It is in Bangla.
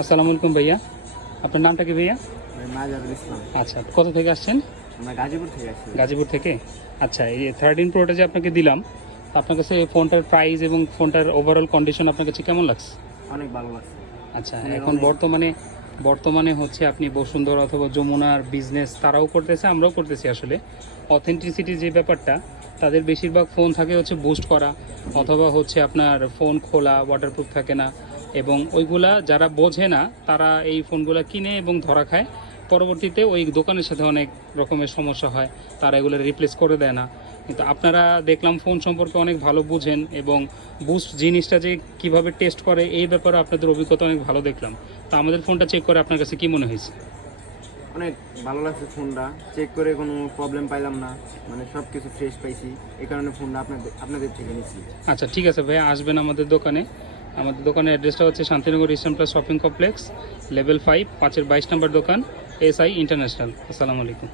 আসসালামু আলাইকুম ভাইয়া, আপনার নামটা কি ভাইয়া? মাজারুল ইসলাম। আচ্ছা, কোথা থেকে আসছেন? আমরা গাজীপুর থেকে আসছি। গাজীপুর থেকে। আচ্ছা, এই 13 প্রোটা যে আপনাকে দিলাম, তো আপনার কাছে ফোনটার প্রাইস এবং ফোনটার ওভারঅল কন্ডিশন আপনার কাছে কেমন লাগছে? অনেক ভালো লাগছে। আচ্ছা, এখন বর্তমানে হচ্ছে আপনি বসুন্ধরা অথবা যমুনার বিজনেস তারাও করতেছে, আমরাও করতেছি। আসলে অথেন্টিসিটি যে ব্যাপারটা, তাদের বেশিরভাগ ফোন থাকে হচ্ছে বুস্ট করা, অথবা হচ্ছে আপনার ফোন খোলা, ওয়াটারপ্রুফ থাকে না, এবং ওইগুলা যারা বোঝে না তারা এই ফোনগুলো কিনে এবং ধরা খায়। পরবর্তীতে ওই দোকানের সাথে অনেক রকমের সমস্যা হয়, তারা এগুলো রিপ্লেস করে দেয় না। কিন্তু আপনারা দেখলাম ফোন সম্পর্কে অনেক ভালো বুঝেন, এবং বুস্ট জিনিসটা যে কিভাবে টেস্ট করে এই ব্যাপারে আপনাদের অভিজ্ঞতা অনেক ভালো দেখলাম। তো আমাদের ফোনটা চেক করে আপনার কাছে কি মনে হয়েছে? অনেক ভালো লাগছে ফোনটা চেক করে, কোনো প্রবলেম পাইলাম না, মানে সব কিছু ফ্রেশ পাইছি। এই কারণে ফোনটা আপনাদের থেকে নিচ্ছি। আচ্ছা, ঠিক আছে ভাই, আসবেন আমাদের দোকানে। আমাদের দোকানের অ্যাড্রেসটা হচ্ছে Shantinagar eastern plus shopping complex, level 5, 5-22 নম্বর দোকান, SI ইন্টারন্যাশনাল। আসসালামু আলাইকুম।